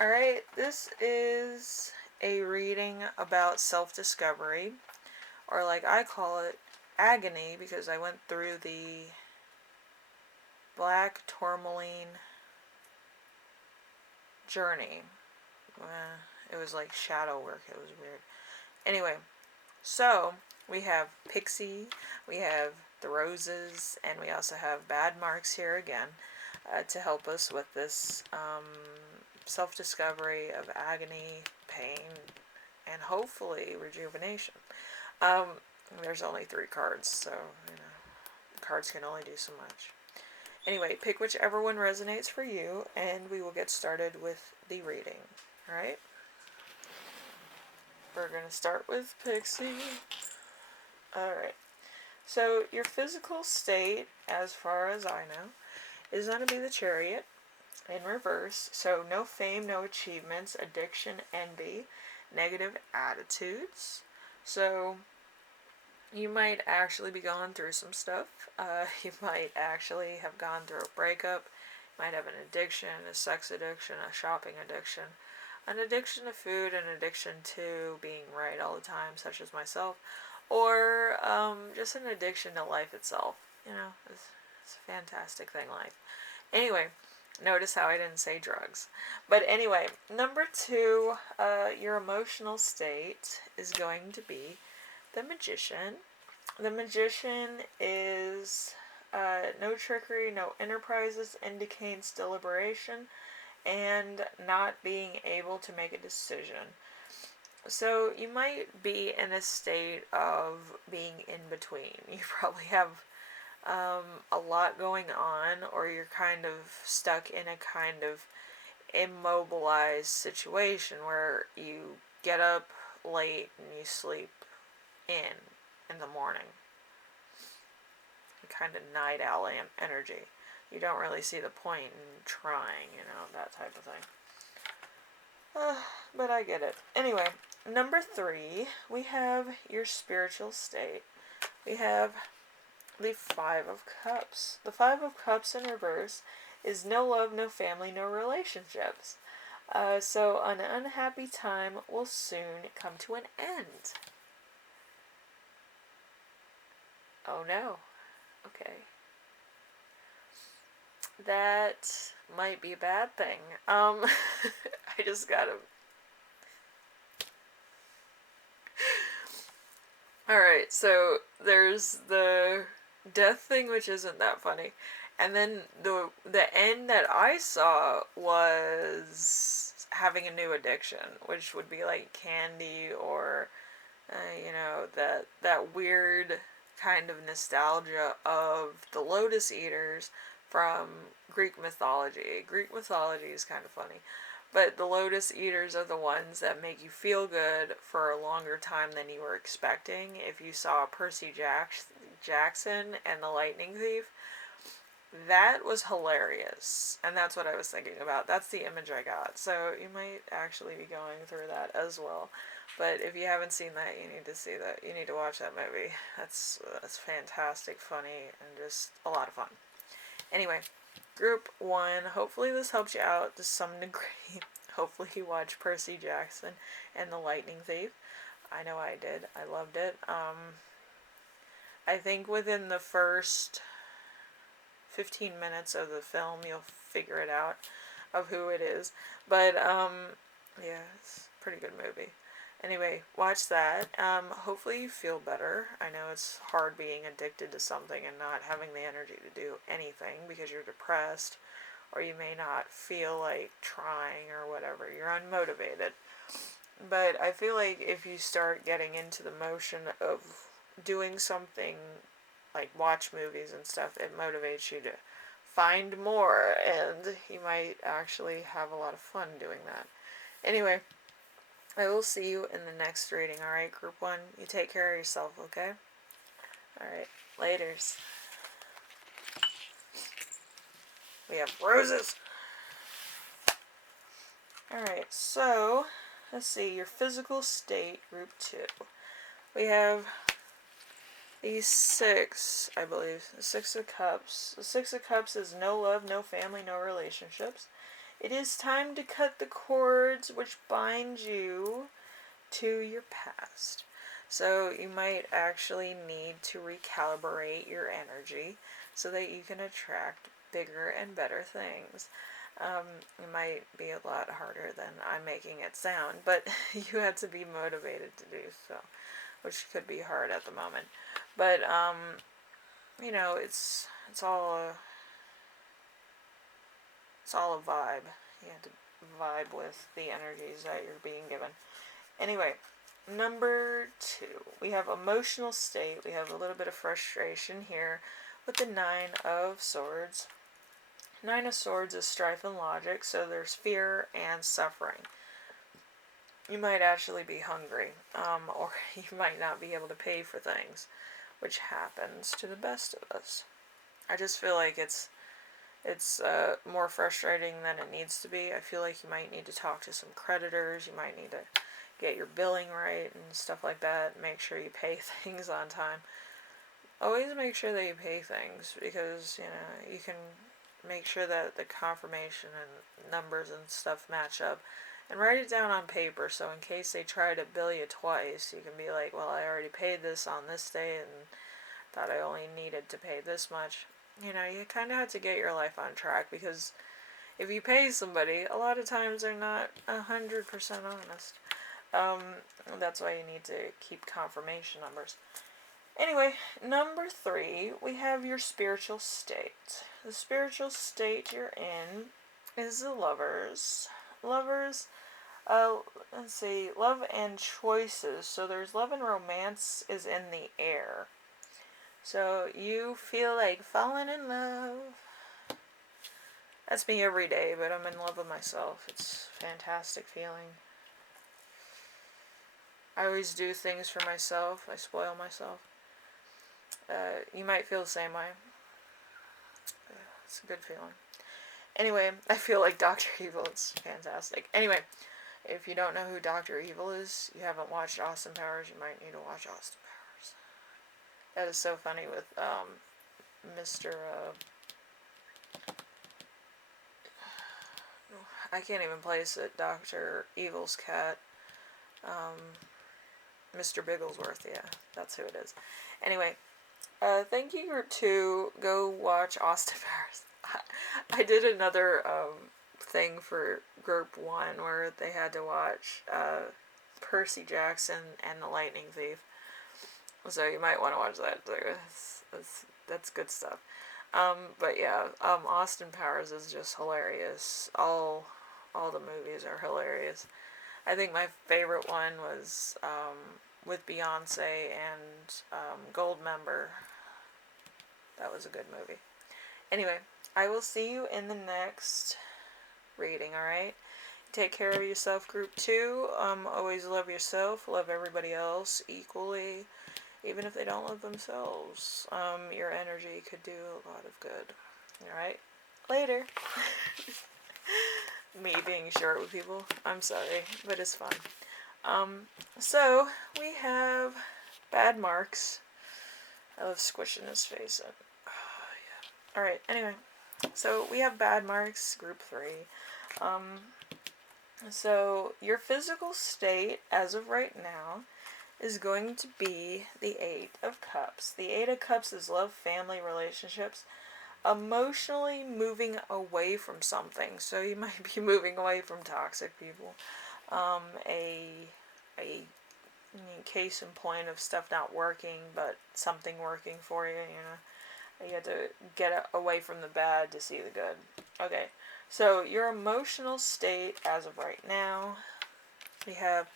Alright, this is a reading about self-discovery, or like I call it, agony, because I went through the black tourmaline journey. It was like shadow work, it was weird. Anyway, so we have Pixie, we have the roses, and we also have Bad Marx here again to help us with this self-discovery of agony, pain, and hopefully rejuvenation. Um, there's only 3 cards, so cards can only do so much. Anyway, pick whichever one resonates for you, and we will get started with the reading. Alright? We're going to start with Pixie. Alright. So, your physical state, as far as I know, is going to be the Chariot in reverse. So, no fame, no achievements, addiction, envy, negative attitudes. So, you might actually be going through some stuff. You might actually have gone through a breakup. You might have an addiction, a sex addiction, a shopping addiction, an addiction to food, an addiction to being right all the time, such as myself, or just an addiction to life itself. It's a fantastic thing, life. Anyway, notice how I didn't say drugs. But anyway, number 2, your emotional state is going to be the Magician. The Magician is no trickery, no enterprises, indicates deliberation, and not being able to make a decision. So you might be in a state of being in between. You probably have a lot going on, or you're kind of stuck in a kind of immobilized situation where you get up late and you sleep in the morning. Kind of night owl energy. You don't really see the point in trying, that type of thing. But I get it. Anyway, number 3, we have your spiritual state. We have the 5 of Cups. The 5 of Cups in reverse is no love, no family, no relationships. So an unhappy time will soon come to an end. Oh no. Okay. That might be a bad thing. I just gotta... Alright, so there's the death thing, which isn't that funny. And then the end that I saw was having a new addiction, which would be like candy or, that weird kind of nostalgia of the lotus eaters from Greek mythology. Greek mythology is kind of funny. But the lotus eaters are the ones that make you feel good for a longer time than you were expecting. If you saw Percy Jackson and the Lightning Thief, that was hilarious. And that's what I was thinking about. That's the image I got. So you might actually be going through that as well. But if you haven't seen that, you need to see that. You need to watch that movie. That's fantastic, funny, and just a lot of fun. Anyway, group 1. Hopefully this helps you out to some degree. Hopefully you watch Percy Jackson and the Lightning Thief. I know I did. I loved it. I think within the first 15 minutes of the film you'll figure it out of who it is. But yeah, it's a pretty good movie. Anyway, watch that. Hopefully you feel better. I know it's hard being addicted to something and not having the energy to do anything because you're depressed, or you may not feel like trying or whatever. You're unmotivated. But I feel like if you start getting into the motion of doing something, like watch movies and stuff, it motivates you to find more, and you might actually have a lot of fun doing that. Anyway, I will see you in the next reading, alright, group 1? You take care of yourself, okay? Alright, laters. We have roses! Alright, so, let's see, your physical state, group 2. We have these 6, I believe, the 6 of Cups. The 6 of Cups is no love, no family, no relationships. It is time to cut the cords which bind you to your past. So you might actually need to recalibrate your energy so that you can attract bigger and better things. It might be a lot harder than I'm making it sound, but you have to be motivated to do so, which could be hard at the moment. But it's all a vibe. You have to vibe with the energies that you're being given. Anyway, number 2, we have emotional state. We have a little bit of frustration here with the 9 of Swords. 9 of Swords is strife and logic, so there's fear and suffering. You might actually be hungry, or you might not be able to pay for things, which happens to the best of us. I just feel like it's more frustrating than it needs to be. I feel like you might need to talk to some creditors. You might need to get your billing right and stuff like that. Make sure you pay things on time. Always make sure that you pay things, because you can make sure that the confirmation and numbers and stuff match up, and write it down on paper, so in case they try to bill you twice, you can be like, well, I already paid this on this day and thought I only needed to pay this much. You kind of have to get your life on track, because if you pay somebody, a lot of times they're not 100% honest. That's why you need to keep confirmation numbers. Anyway, number 3, we have your spiritual state. The spiritual state you're in is the Lovers. Lovers, let's see, love and choices. So there's love and romance is in the air. So you feel like falling in love. That's me every day, but I'm in love with myself. It's a fantastic feeling. I always do things for myself. I spoil myself. You might feel the same way. It's a good feeling. Anyway, I feel like Dr. Evil. It's fantastic. Anyway, if you don't know who Dr. Evil is, you haven't watched Austin Powers, you might need to watch Austin Powers. That is so funny with Mr. I can't even place it. Dr. Evil's cat. Mr. Bigglesworth, yeah, that's who it is. Anyway, thank you, Group 2. Go watch Austin Powers. I did another thing for Group 1 where they had to watch Percy Jackson and the Lightning Thief. So you might want to watch that too. That's good stuff. But yeah, Austin Powers is just hilarious. All the movies are hilarious. I think my favorite one was with Beyonce and Goldmember. That was a good movie. Anyway, I will see you in the next reading, alright? Take care of yourself, Group 2. Always love yourself. Love everybody else equally. Even if they don't love themselves. Your energy could do a lot of good. Alright? Later. Me being short with people. I'm sorry, but it's fun. So, we have Bad Marx. I love squishing his face in. Oh, yeah. Alright, anyway. So, we have Bad Marx, Group 3. So, your physical state, as of right now, is going to be the 8 of Cups. The 8 of Cups is love, family, relationships. Emotionally moving away from something. So you might be moving away from toxic people. A case in point of stuff not working, but something working for you, You have to get away from the bad to see the good. Okay, so your emotional state as of right now, we have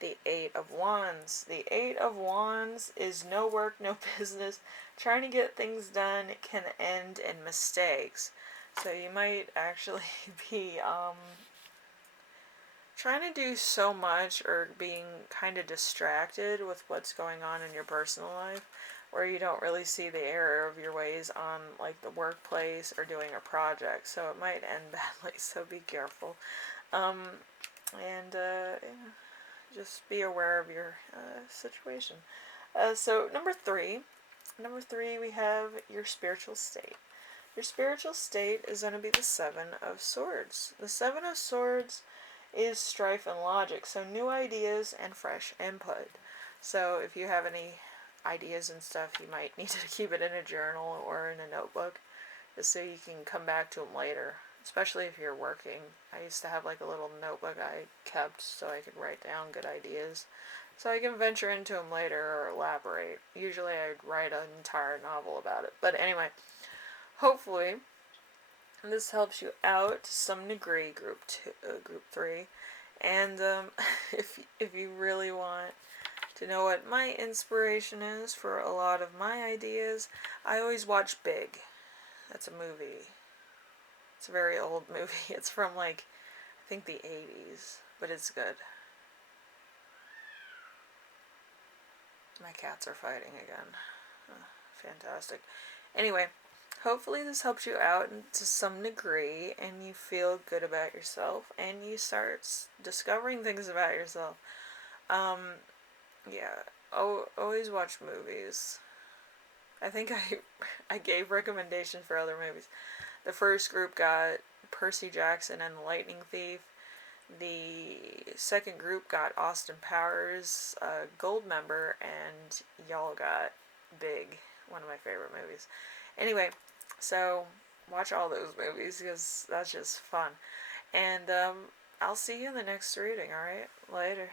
the 8 of Wands. The 8 of Wands is no work, no business. Trying to get things done can end in mistakes. So you might actually be trying to do so much or being kind of distracted with what's going on in your personal life, where you don't really see the error of your ways on like the workplace or doing a project. So it might end badly, so be careful. Just be aware of your situation. So number three, we have your spiritual state. Your spiritual state is going to be the Seven of Swords. The Seven of Swords is strife and logic, so new ideas and fresh input. So if you have any ideas and stuff, you might need to keep it in a journal or in a notebook, just so you can come back to them later, especially if you're working. I used to have like a little notebook I kept so I could write down good ideas, so I can venture into them later or elaborate. Usually I'd write an entire novel about it. But anyway, hopefully this helps you out to some degree, group 3. And if you really want to know what my inspiration is for a lot of my ideas, I always watch Big. That's a movie. It's a very old movie. It's from like, I think the 80s, but it's good. My cats are fighting again. Fantastic. Anyway, hopefully this helps you out to some degree and you feel good about yourself and you start discovering things about yourself. Yeah, always watch movies. I think I gave recommendations for other movies. The first group got Percy Jackson and the Lightning Thief. The second group got Austin Powers, Gold Member, and y'all got Big, one of my favorite movies. Anyway, so watch all those movies because that's just fun. And I'll see you in the next reading, alright? Later.